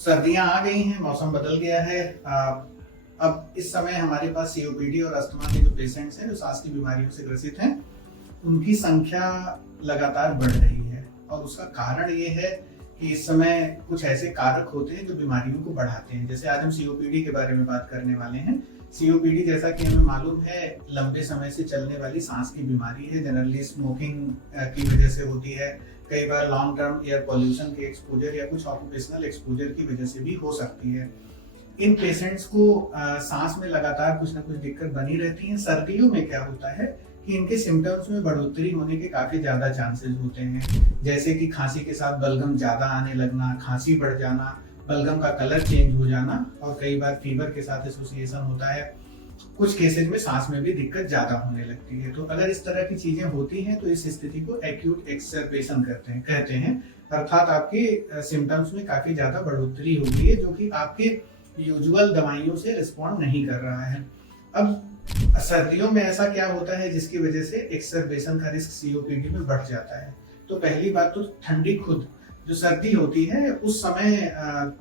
सर्दियां आ गई हैं, मौसम बदल गया है। अब इस समय हमारे पास सीओपीडी और अस्थमा के जो पेशेंट्स हैं, जो सांस की बीमारियों से ग्रसित हैं, उनकी संख्या लगातार बढ़ रही है। और उसका कारण ये है कि इस समय कुछ ऐसे कारक होते हैं जो बीमारियों को बढ़ाते हैं। जैसे आज हम सीओपीडी के बारे में बात करने वाले हैं। सीओपीडी, जैसा कि हमें मालूम है, लंबे समय से चलने वाली सांस की बीमारी है। जनरली स्मोकिंग की वजह से होती है, कई बार लॉन्ग टर्म एयर पॉल्यूशन के एक्सपोजर या कुछ ऑक्यूपेशनल एक्सपोजर की वजह से भी हो सकती है। इन पेशेंट्स को सांस में लगातार कुछ ना कुछ दिक्कत बनी रहती है। सर्दियों में क्या होता है कि इनके सिम्टम्स में बढ़ोतरी होने के काफी ज्यादा चांसेस होते हैं, जैसे कि खांसी के साथ बलगम ज्यादा आने लगना, खांसी बढ़ जाना, बलगम का कलर चेंज हो जाना, और कई बार फीवर के साथ एसोसिएशन होता है। कुछ केसेस में सांस में भी दिक्कत ज्यादा होने लगती है। तो अगर इस तरह की चीजें होती हैं तो इस स्थिति को एक्यूट एक्सरबेशन कहते हैं, अर्थात आपके सिम्टम्स में काफी ज्यादा बढ़ोतरी होती है, जो कि आपके यूजुअल दवाइयों से रिस्पॉन्ड नहीं कर रहा है। अब सर्दियों में ऐसा क्या होता है जिसकी वजह से एक्सरबेशन का रिस्क सीओपीडी में बढ़ जाता है? तो पहली बात तो ठंडी खुद जो सर्दी होती है उस समय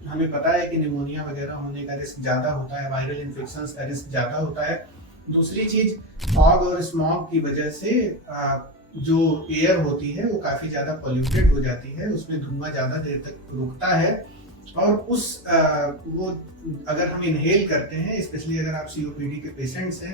हमें पता है कि निमोनिया वगैरह होने का रिस्क ज्यादा होता है, वायरल इन्फेक्शंस का रिस्क ज्यादा होता है। दूसरी चीज, फॉग और स्मॉग की वजह से जो एयर होती है वो काफी ज्यादा पोल्यूटेड हो जाती है, उसमें धुआं ज्यादा देर तक रुकता है, और वो अगर हम इनहेल करते हैं, स्पेशली अगर आप सीओपीडी के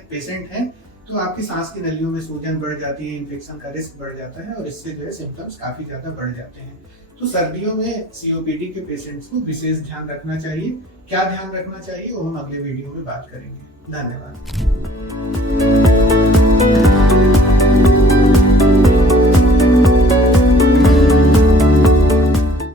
पेशेंट हैं, तो आपकी सांस की नलियों में सूजन बढ़ जाती है, इन्फेक्शन का रिस्क बढ़ जाता है, और इससे जो है सिम्टम्स काफी ज्यादा बढ़ जाते हैं। तो सर्दियों में सीओपीडी के पेशेंट्स को विशेष ध्यान रखना चाहिए। क्या ध्यान रखना चाहिए वो हम अगले वीडियो में बात करेंगे। धन्यवाद।